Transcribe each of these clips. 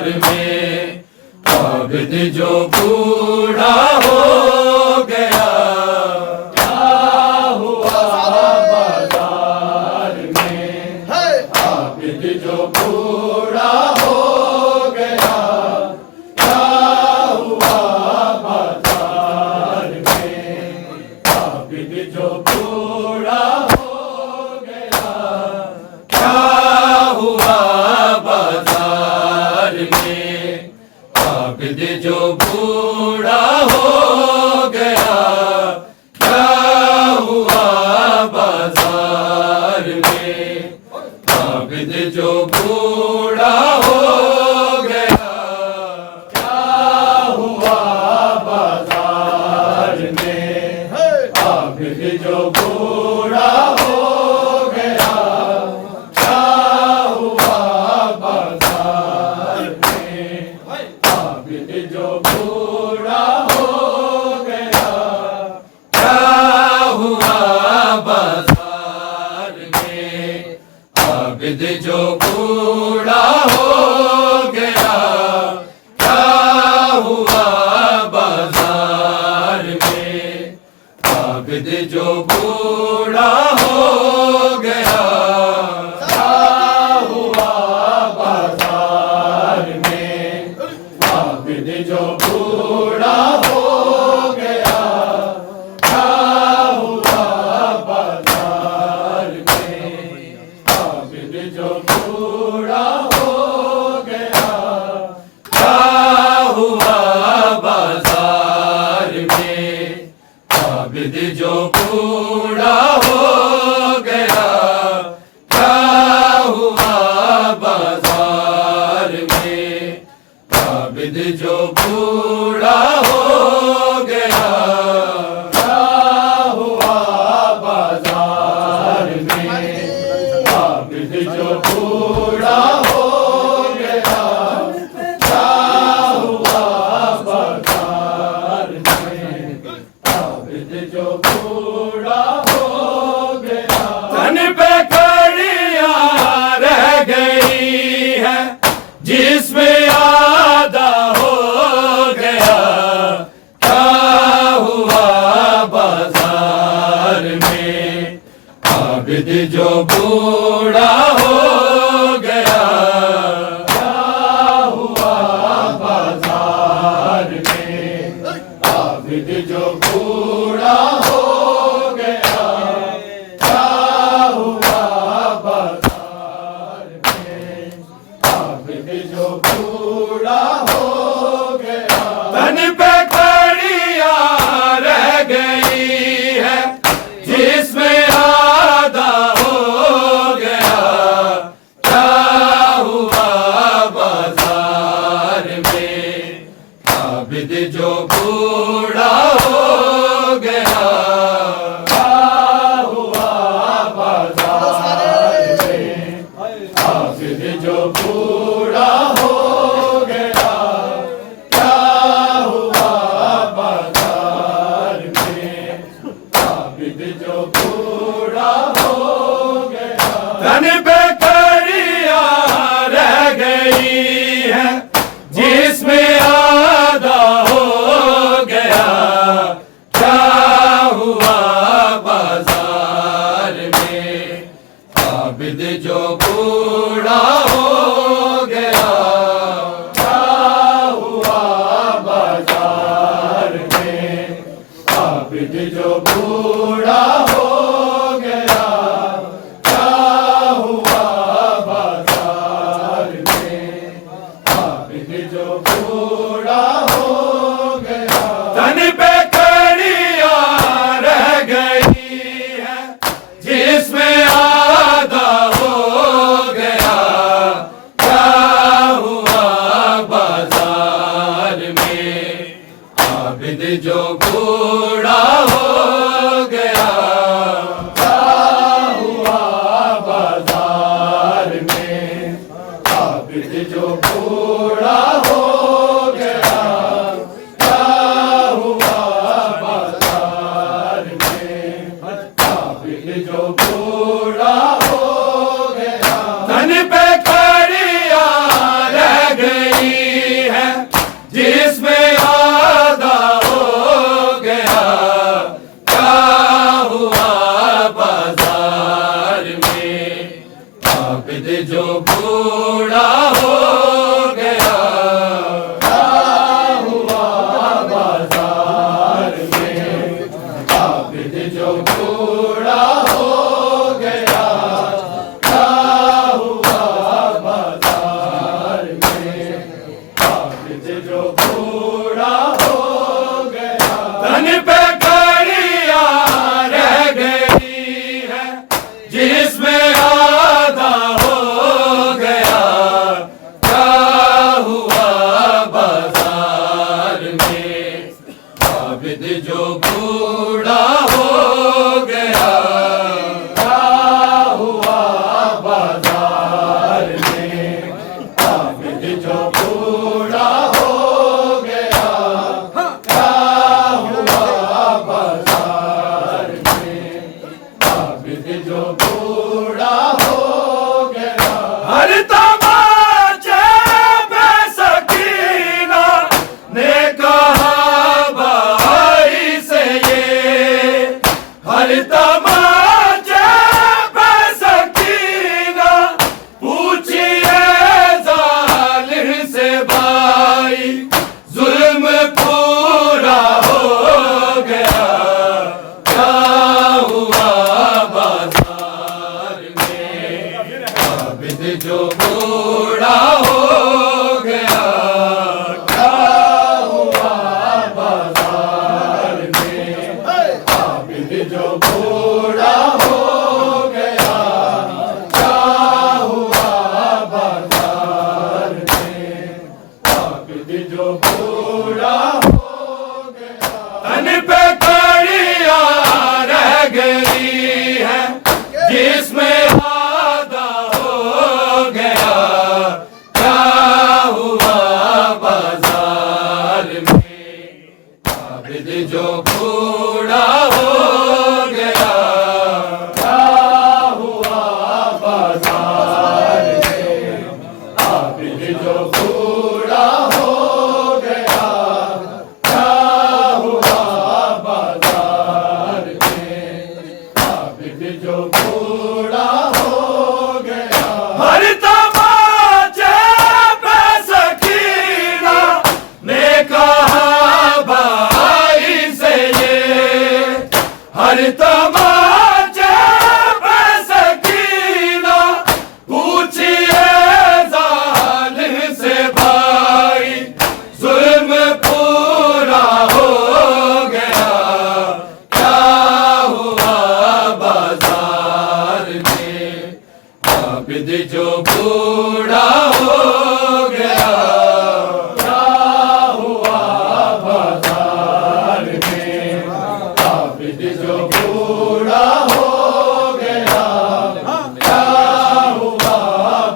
बाजार में आबिद जो बूढ़ा हो गया, क्या हुआ बाजार में आबिद जो बूढ़ा हो गया, क्या हुआ बाजार में आबिद जो बूढ़ा हो गया, क्या हुआ बाजार में आबिद जो बूढ़ा हो गया, क्या हुआ बाजार में आबिद जो बूढ़ा हो गया, क्या हुआ बाजार में आबिद जो बूढ़ा हो गया, क्या हुआ बाजार में आबिद जो बूढ़ा हो गया, क्या हुआ बाजार में आबिद जो बूढ़ा हो गया, क्या हुआ बाजार में आबिद जो बूढ़ा हो गया, क्या हुआ बाजार में आबिद जो बूढ़ा हो गया, क्या हुआ बाजार में आबिद जो बूढ़ा हो गया, क्या हुआ बाजार में आबिद जो बूढ़ा हो गया, क्या हुआ बाजार में आबिद जो बूढ़ा हो गया, क्या हुआ बाजार में आबिद जो बूढ़ा हो गया, क्या हुआ बाजार में आबिद जो बूढ़ा हो गया। तन पे कड़ियाँ रह गई है जिसमें आधा हो गया, क्या हुआ बाजार में आबिद जो बूढ़ा हो गया, क्या हुआ बाजार में आबिद जो बूढ़ा हो गया, क्या हुआ बाजार में आबिद जो बूढ़ा हो गया। तन पे कड़ियाँ रह गई है जिसमें आधा हो गया, क्या हुआ बाजार में आबिद जो बूढ़ा हो गया, क्या हुआ बाजार में आबिद जो बूढ़ा हो गया, क्या हुआ बाजार में आबिद जो बूढ़ा हो गया। तन पे कड़ियाँ रह गई है जिसमें आधा हो गया, क्या हुआ बाजार में आबिद जो बूढ़ा हो गया, क्या हुआ बाजार में आबिद जो बूढ़ा हो गया, क्या हुआ बाजार में आबिद जो बूढ़ा हो गया। तन पे कड़ियाँ रह गई है जिसमें आधा हो गया, क्या हुआ बाजार में आबिद जो बूढ़ा हो गया, क्या हुआ बाजार में आबिद जो बूढ़ा हो गया, आबिद जो बूढ़ा हो गया, तन पे कड़ियां रह गई है जिसमें आधा हो गया, क्या हुआ बाजार में आबिद जो बूढ़ा हो गया, क्या हुआ बाजार में आबिद जो बूढ़ा हो गया, क्या हुआ बाजार में आबिद जो बूढ़ा हो गया। हर तमाचे पे सकीना ने कहा भाई से ये, हर तमाचे पे सकीना पूछिए जालिम से भाई, जुल्म पूरा हो गया, क्या हुआ बाजार में आबिद जो बूढ़ा हो गया, क्या हुआ बाजार में आबिद जो बूढ़ा हो गया, क्या हुआ बाजार में आबिद जो बूढ़ा हो गया। तन पे कड़ियां रह गई है जिसमें आधा हो गया, क्या हुआ बाजार में आबिद जो बूढ़ा हो गया, क्या हुआ बाजार में आबिद जो बूढ़ा हो गया, क्या हुआ बाजार में आबिद जो बूढ़ा हो गया। हर तमाचे पे सकीना ने कहा भाई से ये, हर तमाचे पे सकीना पूछिए जालिम से भाई, जुल्म पूरा हो गया, क्या हुआ बाजार में आबिद जो बूढ़ा हो गया, क्या हुआ बाजार में आबिद जो बूढ़ा हो गया, क्या हुआ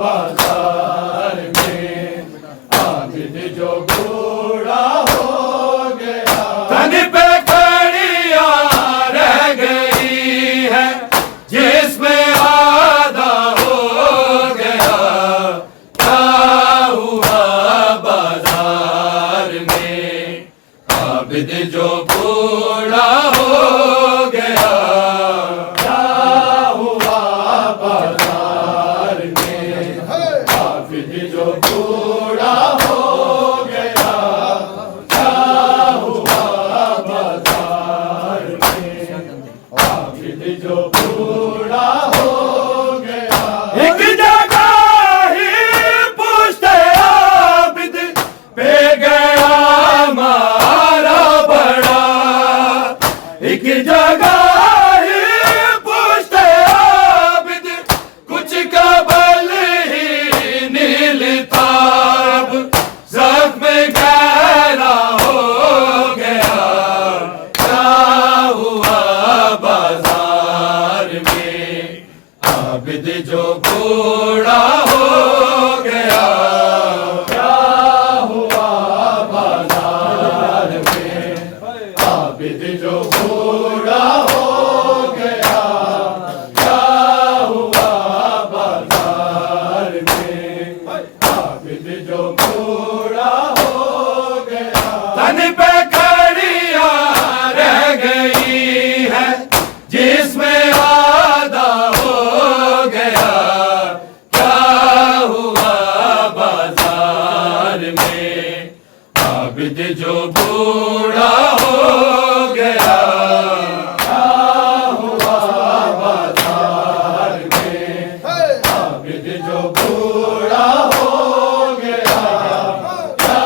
बाजार में आबिद जो बूढ़ा हो गया। तन पे कड़ियां रह गई है जिसमें आधा हो गया, क्या हुआ बाजार में आबिद जो बूढ़ा हो गया, क्या हुआ बाजार में आबिद जो बूढ़ा हो गया, क्या हुआ बाजार में आबिद जो बूढ़ा हो गया। एक जगह ही पूछते आबिद पे गया मारा बड़ा, एक जगह ही पूछते आबिद कुछ कबल ही नील ताब, जख्म गहरा हो गया, क्या हुआ बाजार में आबिद जो बूढ़ा हो गया, क्या हुआ बाजार में आबिद जो बूढ़ा हो गया, क्या हुआ बाजार में आबिद जो बूढ़ा हो गया। तन पे कड़ियां रह गई है जिसमें आधा हो गया, क्या हुआ बाजार में आबिद जो बूढ़ा हो गया, क्या हुआ बाजार में आबिद जो बूढ़ा हो गया, क्या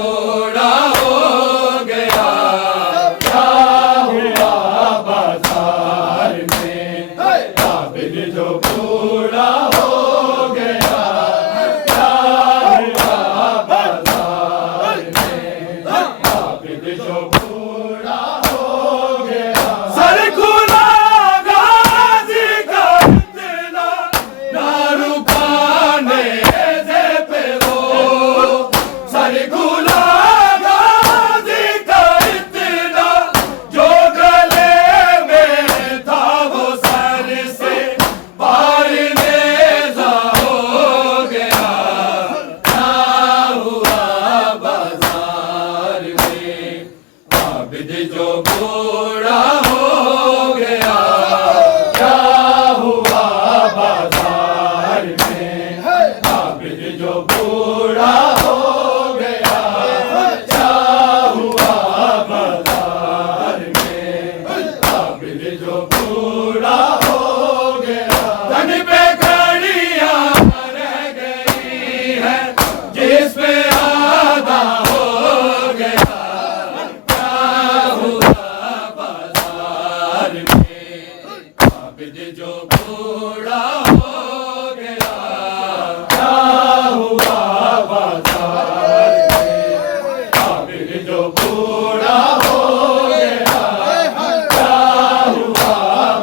बूढ़ा हो गया, क्या हुआ बाजार में। आबिद जो बूढ़ा हो गया, क्या हुआ बाजार में। आबिद जो बूढ़ा हो गया, सर खुला गाजी का इतना ना रुकाने से पे वो, सर खुला गाजी का इतना जो गले में था वो सर से पार नेज़ा हो गया, क्या हुआ बाजार में। आबिद जो बूढ़ा हो गया, क्या हुआ बाजार में। आबिद जो बूढ़ा हो गया, क्या हुआ बाजार में। आबिद जो बूढ़ा हो गया, तन पे घड़ियां रह गई है जिस पे आधा हो गया, क्या हुआ बाजार में। आबिद जो बूढ़ा हो गया, क्या हुआ बाजार में। आबिद जो बूढ़ा हो गया, क्या हुआ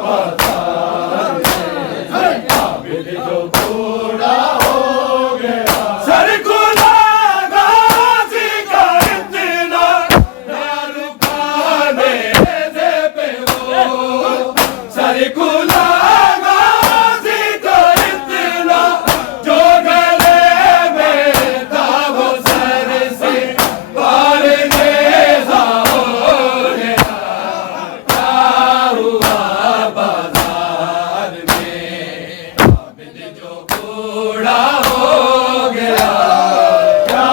बाजार में। आबिद जो बूढ़ा हो गया, सर खुला गाजी का इतना ना रुकाने से पे वो, सर खुला गाजी का इतना जो गले में था वो सर से पार नेज़ा हो गया, क्या हुआ बाजार में। आबिद जो बूढ़ा हो गया, क्या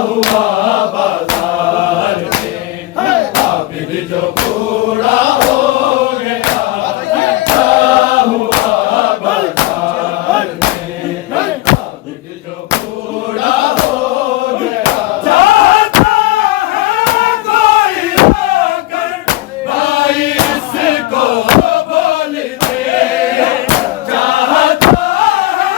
हुआ बाजार में। आबिद जो बूढ़ा हो गया, क्या हुआ बाजार में। आबिद जो बूढ़ा हो गया, चाहता है कोई आकर भाई इसको बोल दे, चाहता है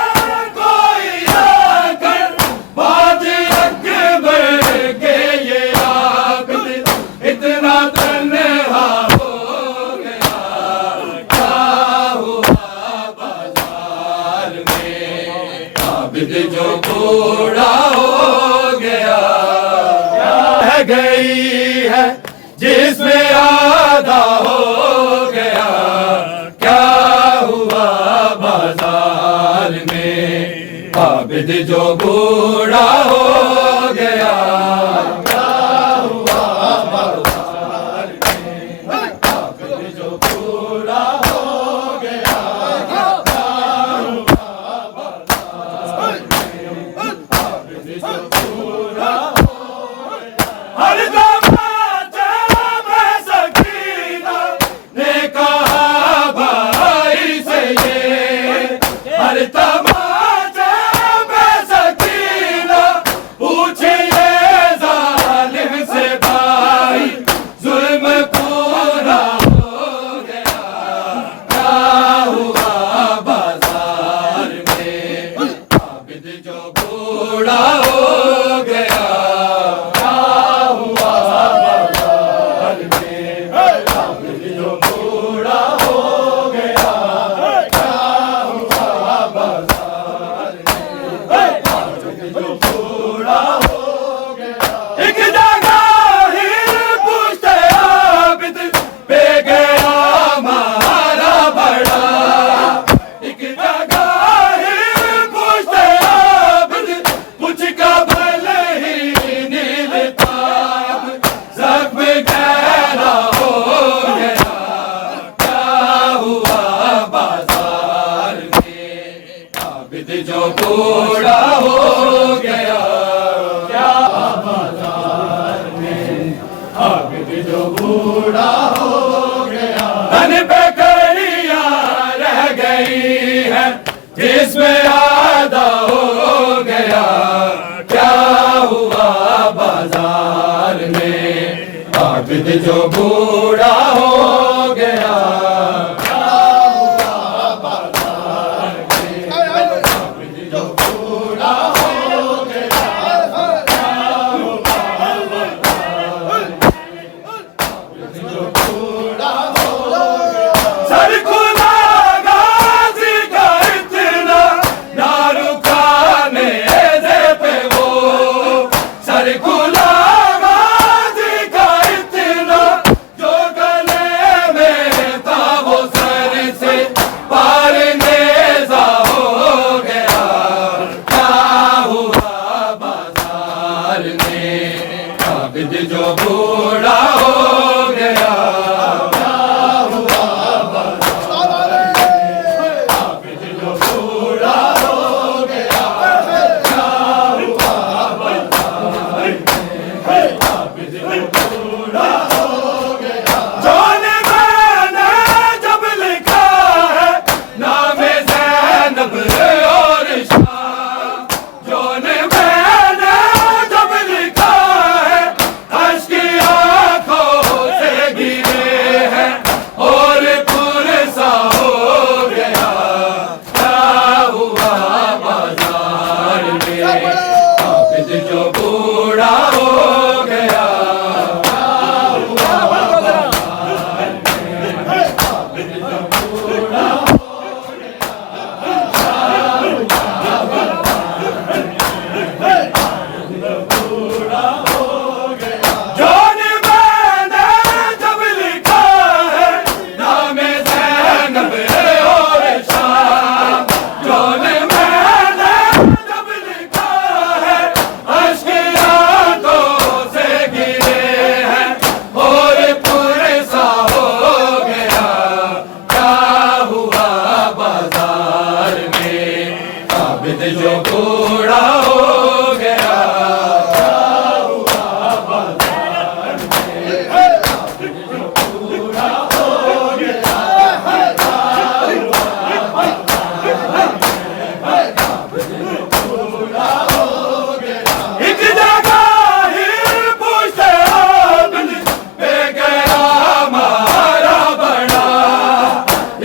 कोई आकर बाज अकबर के ये आबिद इतना तन्हा हो गया, क्या हुआ बाजार में। आबिद जो बूढ़ा हो गया, रह गई है जिसमें आधा हो गया, क्या हुआ बाजार में। आबिद जो बूढ़ा हो गया, क्या हुआ बाजार में। आबिद जो बूढ़ा हो गया, क्या हुआ बाजार में। आबिद जो बूढ़ा हो गया, हर दमाचा में सकीना ने कहा भाई से ये, हर तमाचा में सकीना पूछे ये जालिम से भाई जुल्म पूरा हो गया, क्या हुआ बाजार में। आबिद जो बूढ़ा हो गया, क्या हुआ बाजार में। आबिद जो बूढ़ा हो गया, क्या हुआ बाजार में। आबिद जो बूढ़ा हो गया, एक जगह ही पूछते आबिद पे गया मारा बड़ा, एक जगह ही पूछते आबिद कुछ का भले ही नील ताब जख्म गहरा हो गया, क्या हुआ बाजार में। आबिद जो बूढ़ा हो गया, क्या बाजार में। आबिद जो बूढ़ा हो गया, तन पे कड़ियां रह गई है जिसमें आधा हो गया, क्या हुआ बाजार आबिद जो बूढ़ा हो गया, आबिद जो बूढ़ा हो गया, आबिद जो बूढ़ा हो गया, आबिद जो बूढ़ा हो गया। जोने मैंने जब लिखा है नाम ज़ैनब और शाह, जोने मैंने जब लिखा है अश्क आँखों से गिरे हैं और पुरसा हो गया। क्या हुआ बाजार में, आबिद जो बूढ़ा हो गया, आबिद जो बूढ़ा जोने मैंने जब लिखा है नाम ज़ैनब और शाह, जोने मैंने जब लिखा है अश्क आँखों से गिरे हैं और पुरसा हो गया। क्या हुआ बाजार में, आबिद जो बूढ़ा हो गया, एक जगह ही पूछते आबिद पे गया हमारा बड़ा,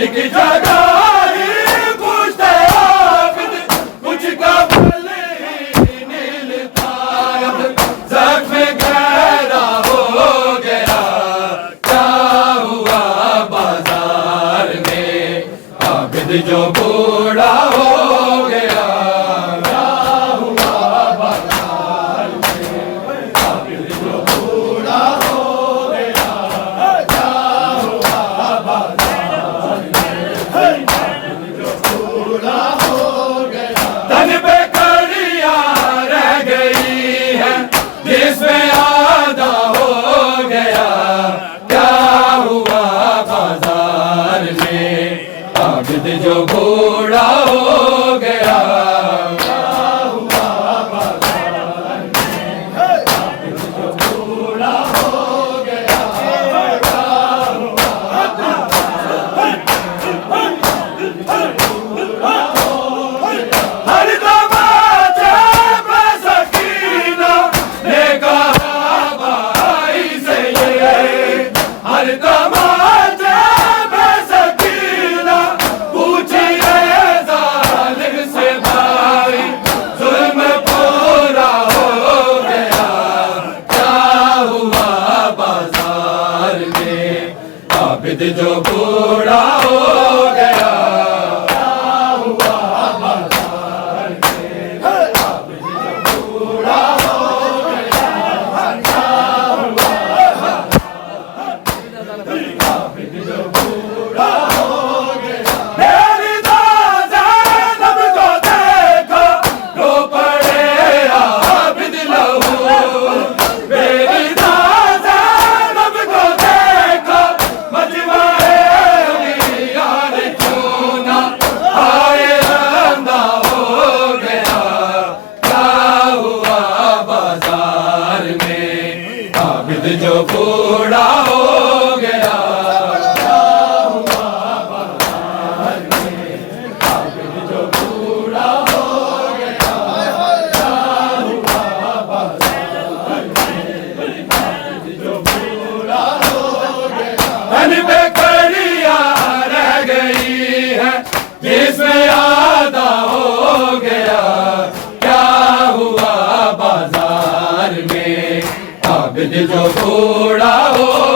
एक जगह ही पूछते आबिद कुछ कबल ही मिलता, अब ज़ख्म गहरा हो गया। क्या हुआ बाजार में, आबिद जो बूढ़ा हो गया, तन पे कड़ियाँ रह गई हैं जिसमें आधा हो गया। क्या हुआ बाजार में, आबिद जो बूढ़ा हो गया, हर तमाचे पे सकीना ने कहा भाई से ये, हर तमाचे पे सकीना पूछिए जालिम से भाई, जुल्म पूरा हो गया। क्या हुआ बाजार में, आबिद जो बूढ़ा हो गया, मेरी ज़ैनब को देखो रो पड़े आबिद लहू, मेरी ज़ैनब को देखो मजमाए यार क्यों ना आए अंधा हो गया। क्या हुआ बाजार में, आबिद जो बूढ़ा हो गया, बूढ़ा अब जो बूढ़ा हो